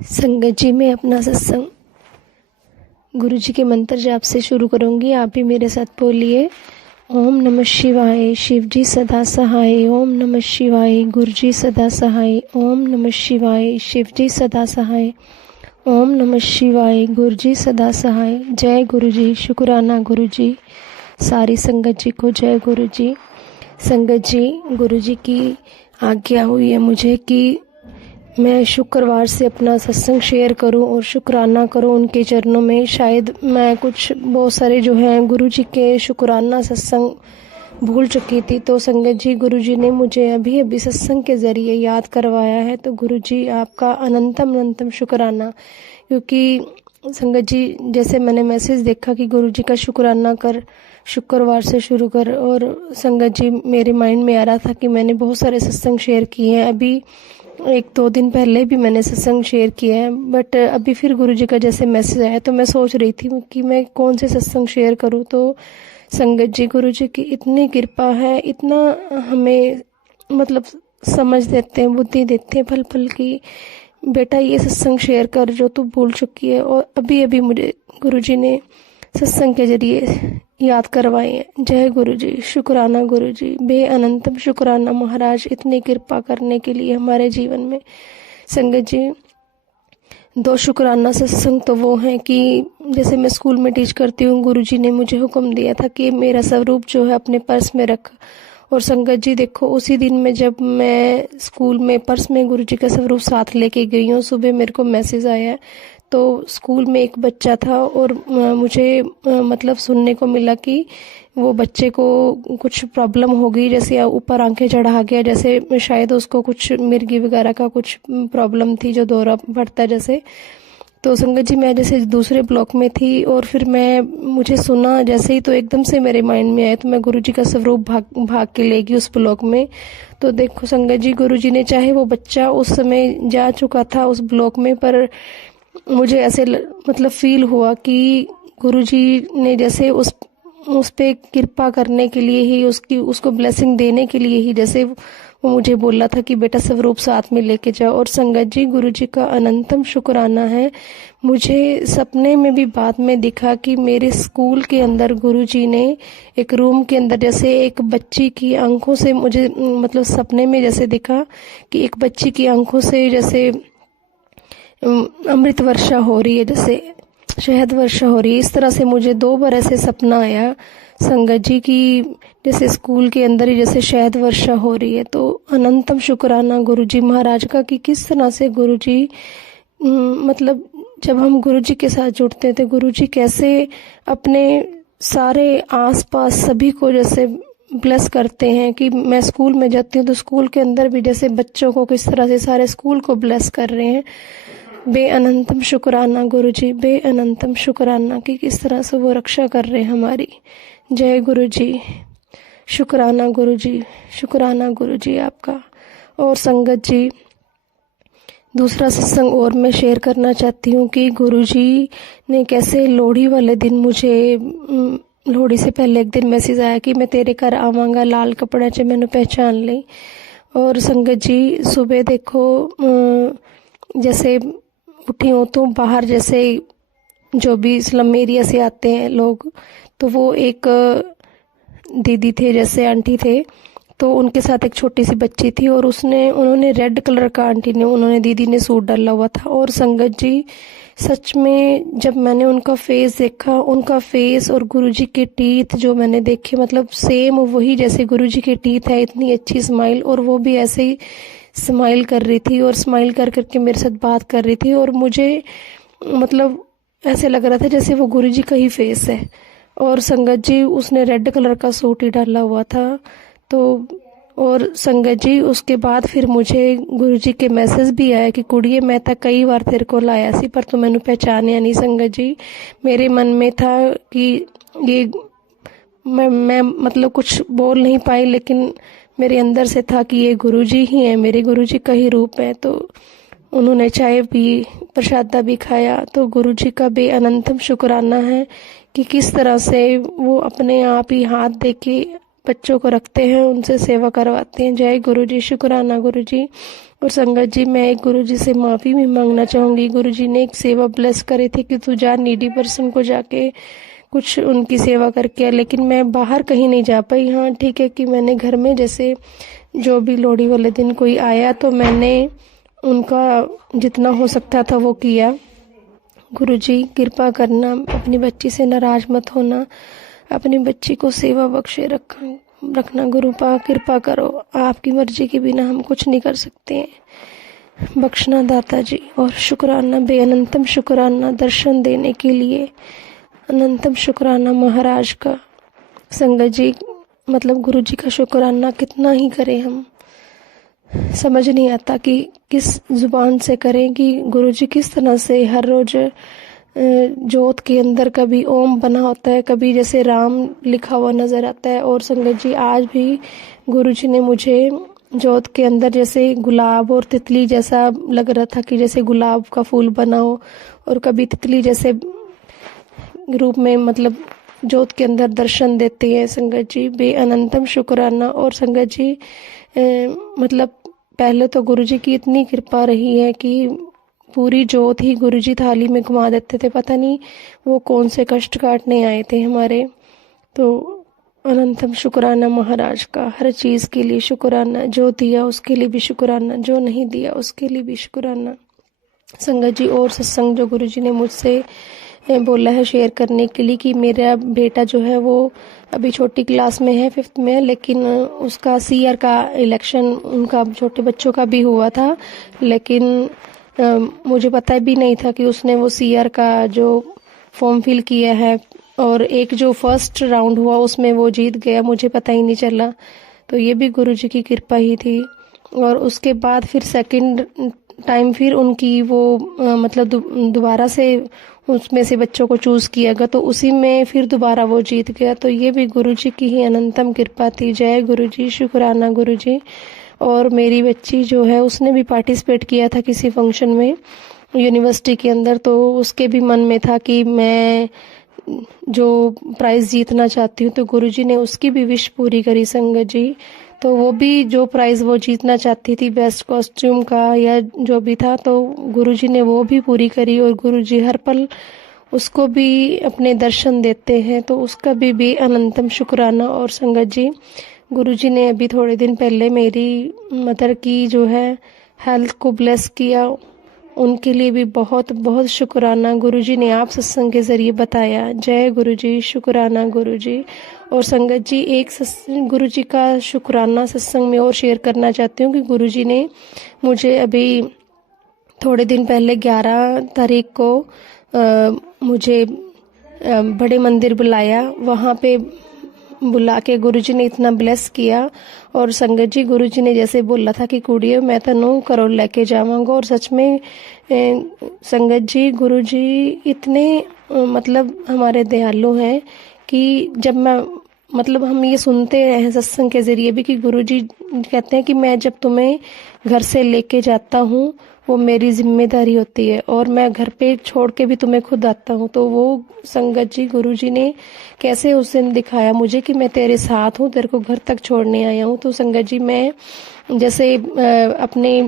संगत जी, मैं अपना सत्संग गुरु जी के मंत्र जाप से शुरू करूंगी। आप भी मेरे साथ बोलिए। ओम नमः शिवाय, शिव जी सदा सहाय। ओम नमः शिवाय, गुरु जी सदा सहाय। ओम नमः शिवाय, शिव जी सदा सहाय। ओम नमः शिवाय, गुरु जी सदा सहाय। जय गुरु जी। शुक्राना गुरु जी। सारी संगत जी को जय गुरु जी। संगत जी, गुरु जी की आज्ञा हुई है मुझे कि मैं शुक्रवार से अपना सत्संग शेयर करूं और शुक्राना करूं उनके चरणों में। शायद मैं कुछ बहुत सारे जो हैं गुरु जी के शुक्राना सत्संग भूल चुकी थी, तो संगत जी गुरु जी ने मुझे अभी अभी सत्संग के ज़रिए याद करवाया है। तो गुरु जी आपका अनंतम अनंतम शुक्राना। क्योंकि संगत जी, जैसे मैंने मैसेज देखा कि गुरु जी का शुक्राना कर, शुक्रवार से शुरू कर, और संगत जी मेरे माइंड में आ रहा था कि मैंने बहुत सारे सत्संग शेयर किए हैं। अभी 1-2 दिन पहले भी मैंने सत्संग शेयर किया है, बट अभी फिर गुरु जी का जैसे मैसेज आया तो मैं सोच रही थी कि मैं कौन से सत्संग शेयर करूं। तो संगत जी, गुरु जी की इतनी कृपा है, इतना हमें मतलब समझ देते हैं, बुद्धि देते हैं पल पल की, बेटा ये सत्संग शेयर कर जो तू भूल चुकी है। और अभी अभी मुझे गुरु जी ने सत्संग के जरिए याद करवाए हैं। जय गुरु जी। शुक्राना गुरु जी, बेअनंतम शुक्राना महाराज, इतनी कृपा करने के लिए हमारे जीवन में। संगत जी, 2 शुक्राना सत्संग तो वो हैं कि जैसे मैं स्कूल में टीच करती हूँ, गुरु जी ने मुझे हुक्म दिया था कि मेरा स्वरूप जो है अपने पर्स में रख। और संगत जी देखो, उसी दिन में जब मैं स्कूल में पर्स में गुरु जी का स्वरूप साथ लेके गई हूँ, सुबह मेरे को मैसेज आया। तो स्कूल में एक बच्चा था और मुझे मतलब सुनने को मिला कि वो बच्चे को कुछ प्रॉब्लम हो गई, जैसे ऊपर आंखें चढ़ा गया, जैसे शायद उसको कुछ मिर्गी वगैरह का कुछ प्रॉब्लम थी जो दौरा पड़ता है जैसे। तो संगत जी, मैं जैसे दूसरे ब्लॉक में थी और फिर मुझे सुना जैसे ही, तो एकदम से मेरे माइंड में आया, तो मैं गुरु जी का स्वरूप भाग के ले गई उस ब्लॉक में। तो देखो संगत जी, गुरु जी ने चाहे वो बच्चा उस समय जा चुका था उस ब्लॉक में, पर मुझे ऐसे मतलब फील हुआ कि गुरु जी ने जैसे उस पे कृपा करने के लिए ही, उसको ब्लेसिंग देने के लिए ही जैसे वो मुझे बोला था कि बेटा स्वरूप साथ में लेके जाओ। और संगत जी, गुरु जी का अनंतम शुक्राना है। मुझे सपने में भी बाद में दिखा कि मेरे स्कूल के अंदर गुरु जी ने एक रूम के अंदर जैसे एक बच्ची की आंखों से, मुझे मतलब सपने में जैसे दिखा कि एक बच्ची की आंखों से जैसे अमृत वर्षा हो रही है, जैसे शहद वर्षा हो रही है। इस तरह से मुझे 2 बार ऐसे सपना आया संगत जी की जैसे स्कूल के अंदर ही जैसे शहद वर्षा हो रही है। तो अनंतम शुक्राना गुरु जी महाराज का कि किस तरह से गुरु जी मतलब जब हम गुरु जी के साथ जुड़ते थे, गुरु जी कैसे अपने सारे आसपास सभी को जैसे ब्लेस करते हैं। कि मैं स्कूल में जाती हूँ तो स्कूल के अंदर भी जैसे बच्चों को किस तरह से सारे स्कूल को ब्लेस कर रहे हैं। बेअनंतम शुक्राना गुरु जी, बेअनंतम शुक्राना कि किस तरह से वो रक्षा कर रहे हैं हमारी। जय गुरु जी। शुक्राना गुरु जी, शुक्राना गुरु जी आपका। और संगत जी, दूसरा सत्संग और मैं शेयर करना चाहती हूँ कि गुरु जी ने कैसे लोहड़ी वाले दिन मुझे लोहड़ी से पहले एक दिन मैसेज आया कि मैं तेरे घर आवांगा, लाल कपड़ा च मैंने पहचान ली। और संगत जी, सुबह देखो जैसे उठी हूँ तो बाहर जैसे जो भी स्लम एरिया से आते हैं लोग, तो वो एक दीदी थे, जैसे आंटी थे, तो उनके साथ एक छोटी सी बच्ची थी और उन्होंने रेड कलर का दीदी ने सूट डाला हुआ था। और संगत जी, सच में जब मैंने उनका फेस देखा, उनका फेस और गुरुजी के टीथ जो मैंने देखे, मतलब सेम वही जैसे गुरुजी के टीथ है, इतनी अच्छी स्माइल, और वो भी ऐसे ही स्माइल कर रही थी और स्माइल कर करके मेरे साथ बात कर रही थी। और मुझे मतलब ऐसे लग रहा था जैसे वो गुरुजी का ही फेस है। और संगत जी, उसने रेड कलर का सूट ही डाला हुआ था। तो और संगत जी, उसके बाद फिर मुझे गुरुजी के मैसेज भी आया कि कुड़िए मैं तो कई बार तेरे को लाया सी पर तू मैंने पहचानिया नहीं। संगत जी, मेरे मन में था कि ये मैं मतलब कुछ बोल नहीं पाई, लेकिन मेरे अंदर से था कि ये गुरुजी ही है, मेरे गुरुजी का ही रूप है। तो उन्होंने चाय पी, प्रसादा भी खाया। तो गुरुजी का बेअनंतम शुक्राना है कि किस तरह से वो अपने आप ही हाथ दे के बच्चों को रखते हैं उनसे सेवा करवाते हैं। जय गुरु जी, शुक्राना गुरु जी। और संगत जी, मैं एक गुरु जी से माफ़ी भी मांगना चाहूँगी। गुरु जी ने एक सेवा ब्लेस करे थे कि तू जा नीडी पर्सन को जाके कुछ उनकी सेवा करके आ, लेकिन मैं बाहर कहीं नहीं जा पाई। हाँ ठीक है कि मैंने घर में जैसे जो भी लोहड़ी वाले दिन कोई आया तो मैंने उनका जितना हो सकता था वो किया। गुरु जी कृपा करना, अपनी बच्ची से नाराज मत होना, अपनी बच्ची को सेवा बख्शे रखना। गुरु पा कृपा करो, आपकी मर्जी के बिना हम कुछ नहीं कर सकते हैं। बख्शना दाता जी। और शुक्राना, बेअनंतम शुक्राना दर्शन देने के लिए, अनंतम शुक्राना महाराज का। संगत जी, मतलब गुरु जी का शुक्राना कितना ही करें हम, समझ नहीं आता कि किस जुबान से करें कि गुरु जी किस तरह से हर रोज जोत के अंदर कभी ओम बना होता है, कभी जैसे राम लिखा हुआ नजर आता है। और संगत जी, आज भी गुरु जी ने मुझे जोत के अंदर जैसे गुलाब और तितली जैसा लग रहा था कि जैसे गुलाब का फूल बना हो, और कभी तितली जैसे रूप में मतलब जोत के अंदर दर्शन देते हैं। संगत जी, बेअनंतम शुक्राना। और संगत जी, मतलब पहले तो गुरु जी की इतनी कृपा रही है कि पूरी जोत ही गुरु जी थाली में घुमा देते थे। पता नहीं वो कौन से कष्ट काटने आए थे हमारे। तो अनंतम शुक्राना महाराज का, हर चीज़ के लिए शुक्राना। जो दिया उसके लिए भी शुक्राना, जो नहीं दिया उसके लिए भी शुक्राना। संगत जी, और सत्संग जो गुरु जी ने मुझसे बोला है शेयर करने के लिए कि मेरा बेटा जो है वो अभी छोटी क्लास में है, 5th में है, लेकिन उसका सीआर का इलेक्शन उनका छोटे बच्चों का भी हुआ था, लेकिन मुझे पता भी नहीं था कि उसने वो सीआर का जो फॉर्म फिल किया है, और एक जो फर्स्ट राउंड हुआ उसमें वो जीत गया, मुझे पता ही नहीं चला। तो ये भी गुरु जी की कृपा ही थी। और उसके बाद फिर सेकंड टाइम फिर उनकी वो मतलब दोबारा से उसमें से बच्चों को चूज किया गया, तो उसी में फिर दोबारा वो जीत गया। तो ये भी गुरु जी की ही अनंतम कृपा थी। जय गुरु जी, शुक्राना गुरु जी। और मेरी बच्ची जो है उसने भी पार्टिसिपेट किया था किसी फंक्शन में यूनिवर्सिटी के अंदर, तो उसके भी मन में था कि मैं जो प्राइज जीतना चाहती हूँ, तो गुरुजी ने उसकी भी विश पूरी करी संगत जी। तो वो भी जो प्राइज वो जीतना चाहती थी बेस्ट कॉस्ट्यूम का या जो भी था, तो गुरुजी ने वो भी पूरी करी। और गुरुजी हर पल उसको भी अपने दर्शन देते हैं, तो उसका भी अनंतम शुक्राना। और संगत जी, गुरुजी ने अभी थोड़े दिन पहले मेरी मदर की जो है हेल्थ को ब्लेस किया, उनके लिए भी बहुत बहुत शुक्राना। गुरुजी ने आप सत्संग के जरिए बताया। जय गुरुजी, शुक्राना गुरुजी। और संगत जी, एक गुरुजी का शुक्राना सत्संग में और शेयर करना चाहती हूँ कि गुरुजी ने मुझे अभी थोड़े दिन पहले 11 तारीख को मुझे बड़े मंदिर बुलाया, वहाँ पे बुला के गुरुजी ने इतना ब्लेस किया। और संगत जी, गुरुजी ने जैसे बोला था कि कुड़िए मैं तनु करोड़ लेके जावांगा, और सच में संगत जी गुरुजी इतने मतलब हमारे दयालु हैं कि जब मैं मतलब हम ये सुनते हैं सत्संग के जरिए भी कि गुरुजी कहते हैं कि मैं जब तुम्हें घर से लेके जाता हूँ वो मेरी जिम्मेदारी होती है, और मैं घर पे छोड़ के भी तुम्हें खुद आता हूँ। तो वो संगत जी गुरुजी ने कैसे उस दिन दिखाया मुझे कि मैं तेरे साथ हूँ, तेरे को घर तक छोड़ने आया हूँ। तो संगत जी, मैं जैसे अपने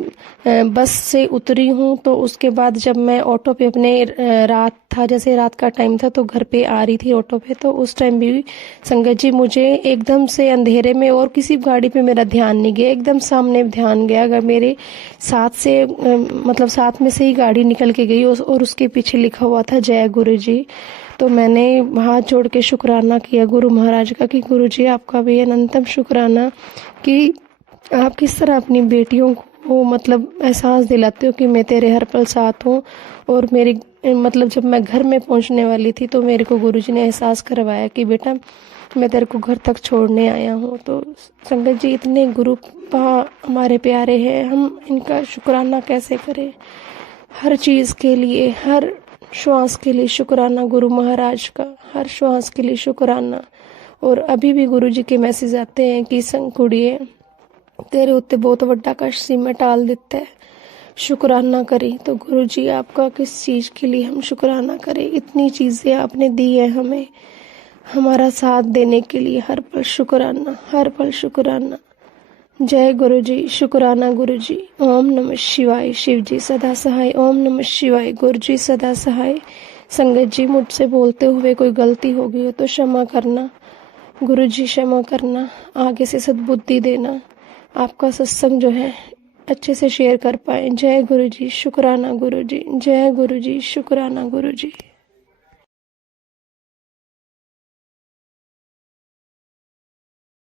बस से उतरी हूँ, तो उसके बाद जब मैं ऑटो पे अपने रात था, जैसे रात का टाइम था, तो घर पे आ रही थी ऑटो पे, तो उस टाइम भी संगत जी मुझे एकदम से अंधेरे में और किसी गाड़ी पे मेरा ध्यान नहीं गया, एकदम सामने ध्यान गया। अगर मेरे साथ से मतलब साथ में से ही गाड़ी निकल के गई और उसके पीछे लिखा हुआ था जय गुरु जी। तो मैंने हाथ जोड़ के शुक्राना किया गुरु महाराज का कि गुरु जी आपका भी अनंतम शुक्राना कि आप किस तरह अपनी बेटियों को मतलब एहसास दिलाते हो कि मैं तेरे हर पल साथ हूँ। और मेरी मतलब जब मैं घर में पहुँचने वाली थी तो मेरे को गुरुजी ने एहसास करवाया कि बेटा मैं तेरे को घर तक छोड़ने आया हूँ। तो संगत जी, इतने गुरु हमारे प्यारे हैं, हम इनका शुक्राना कैसे करें। हर चीज़ के लिए, हर श्वास के लिए शुक्राना गुरु महाराज का, हर श्वास के लिए शुक्राना। और अभी भी गुरुजी के मैसेज आते हैं कि संकुड़िए तेरे उत्ते बहुत वड्डा कष्ट सी मैं टाल दिता है, शुक्राना करी। तो गुरुजी आपका किस चीज़ के लिए हम शुक्राना करें, इतनी चीज़ें आपने दी है हमें, हमारा साथ देने के लिए हर पल शुक्राना, हर पल शुक्राना। जय गुरु जी, शुक्राना गुरु जी। ओम नमः शिवाय। शिव जी सदा सहाय। ओम नमः शिवाय। गुरु जी सदा सहाय। संगत जी, मुझसे बोलते हुए कोई गलती हो गई हो तो क्षमा करना। गुरु जी क्षमा करना, आगे से सद्बुद्धि देना, आपका सत्संग जो है अच्छे से शेयर कर पाए। जय गुरु जी, शुक्राना गुरु जी। जय गुरु जी, शुक्राना गुरु जी।